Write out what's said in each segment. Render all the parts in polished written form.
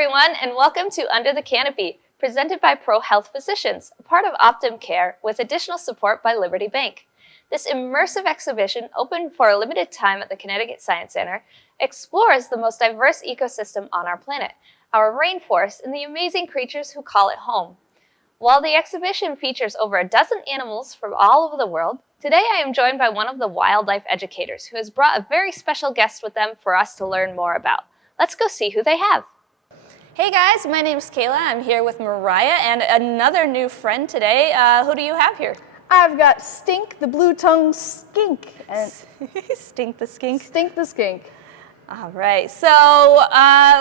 everyone, and welcome to Under the Canopy, presented by Pro Health Physicians, a part of Optum Care with additional support by Liberty Bank. This immersive exhibition, open for a limited time at the Connecticut Science Center, explores the most diverse ecosystem on our planet, our rainforest, and the amazing creatures who call it home. While the exhibition features over a dozen animals from all over the world, today I am joined by one of the wildlife educators who has brought a very special guest with them for us to learn more about. Let's go see who they have. Hey guys, my name is Kayla. I'm here with Mariah and another new friend today. Who do you have here? I've got Skink, the blue-tongued skink. And Stink the skink. Stink the skink. All right, so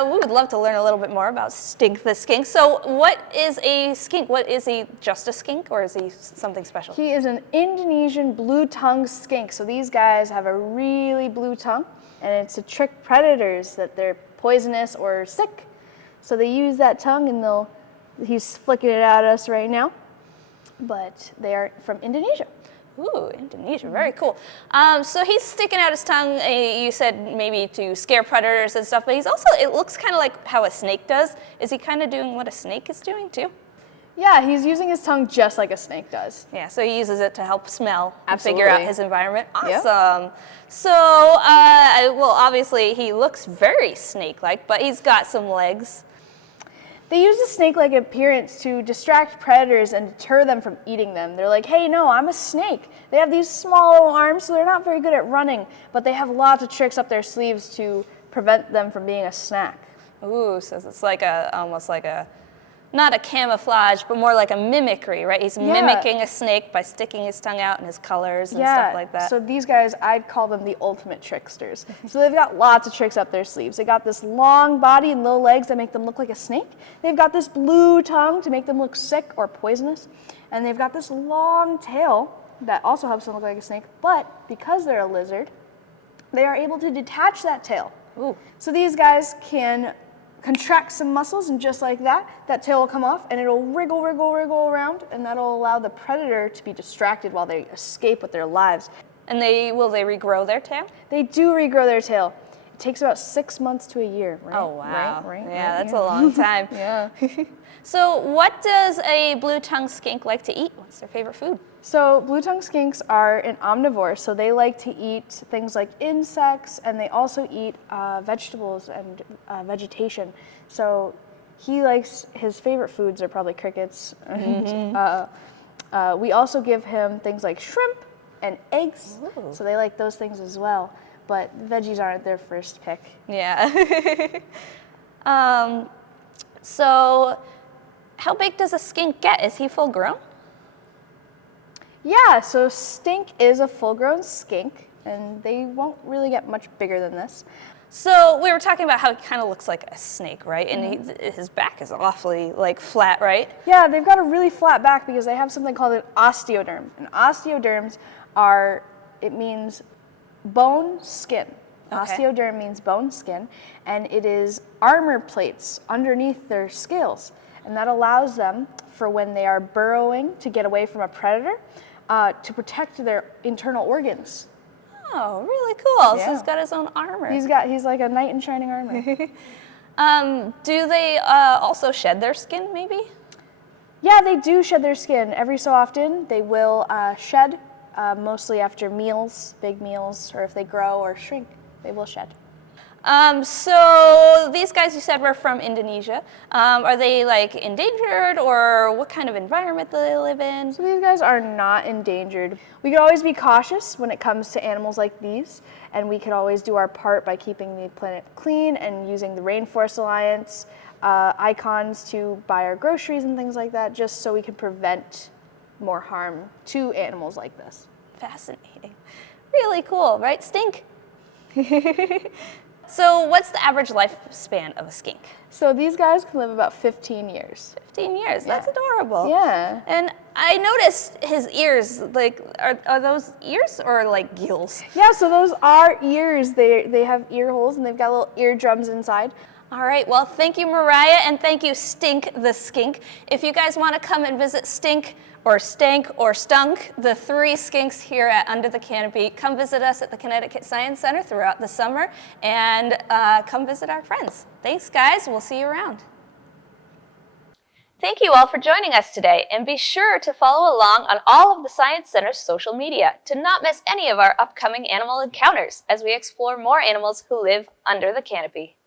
we would love to learn a little bit more about Stink the skink. So what is a skink? Is he just a skink or is he something special? He is an Indonesian blue-tongued skink. So these guys have a really blue tongue, and it's to trick predators that they're poisonous or sick. So they use that tongue, and he's flicking it at us right now. But they are from Indonesia. Ooh, Indonesia, very cool. So he's sticking out his tongue, you said maybe to scare predators and stuff, but he's also, it looks kind of like how a snake does. Is he kind of doing what a snake is doing too? Yeah, he's using his tongue just like a snake does. Yeah, so he uses it to help smell and Absolutely. figure out his environment. Awesome. Yep. So, well, obviously he looks very snake-like, but he's got some legs. They use a snake-like appearance to distract predators and deter them from eating them. They're like, hey, no, I'm a snake. They have these small little arms, so they're not very good at running, but they have lots of tricks up their sleeves to prevent them from being a snack. Ooh, so it's like almost like not a camouflage, but more like a mimicry, right? He's mimicking a snake by sticking his tongue out and his colors and stuff like that. So these guys, I'd call them the ultimate tricksters. So they've got lots of tricks up their sleeves. They got this long body and little legs that make them look like a snake. They've got this blue tongue to make them look sick or poisonous. And they've got this long tail that also helps them look like a snake. But because they're a lizard, they are able to detach that tail. Ooh. So these guys can contract some muscles, and just like that tail will come off, and it'll wriggle around, and that'll allow the predator to be distracted while they escape with their lives. And will they regrow their tail? They do regrow their tail. It takes about 6 months to a year, right? Oh, wow. Right, That's a long time. Yeah. So what does a blue-tongued skink like to eat? What's their favorite food? So blue-tongued skinks are an omnivore, so they like to eat things like insects, and they also eat vegetables and vegetation. So his favorite foods are probably crickets. And we also give him things like shrimp and eggs, so they like those things as well. But veggies aren't their first pick. Yeah. So how big does a skink get? Is he full grown? Yeah, so Stink is a full-grown skink, and they won't really get much bigger than this. So we were talking about how he kind of looks like a snake, right? And his back is awfully flat, right? Yeah, they've got a really flat back because they have something called an osteoderm. And osteoderms it means bone skin. Okay. Osteoderm means bone skin, and it is armor plates underneath their scales. And that allows them, for when they are burrowing to get away from a predator, to protect their internal organs. Oh, really cool. Yeah. So he's got his own armor. He's like a knight in shining armor. Do they also shed their skin, maybe? Yeah, they do shed their skin. Every so often, they will shed, mostly after meals, big meals, or if they grow or shrink, they will shed. So these guys you said were from Indonesia. Are they endangered, or what kind of environment do they live in? So these guys are not endangered. We could always be cautious when it comes to animals like these, and we could always do our part by keeping the planet clean and using the Rainforest Alliance icons to buy our groceries and things like that, just so we can prevent more harm to animals like this. Fascinating. Really cool, right, Stink? So what's the average lifespan of a skink? So these guys can live about 15 years. 15 years, Yeah. That's adorable. Yeah. And I noticed his ears, are those ears or gills? Yeah, so those are ears. They have ear holes, and they've got little eardrums inside. All right, well, thank you, Mariah, and thank you, Stink the Skink. If you guys want to come and visit Stink or Stank or Stunk, the 3 skinks here at Under the Canopy, come visit us at the Connecticut Science Center throughout the summer, and come visit our friends. Thanks, guys. We'll see you around. Thank you all for joining us today, and be sure to follow along on all of the Science Center's social media to not miss any of our upcoming animal encounters as we explore more animals who live under the canopy.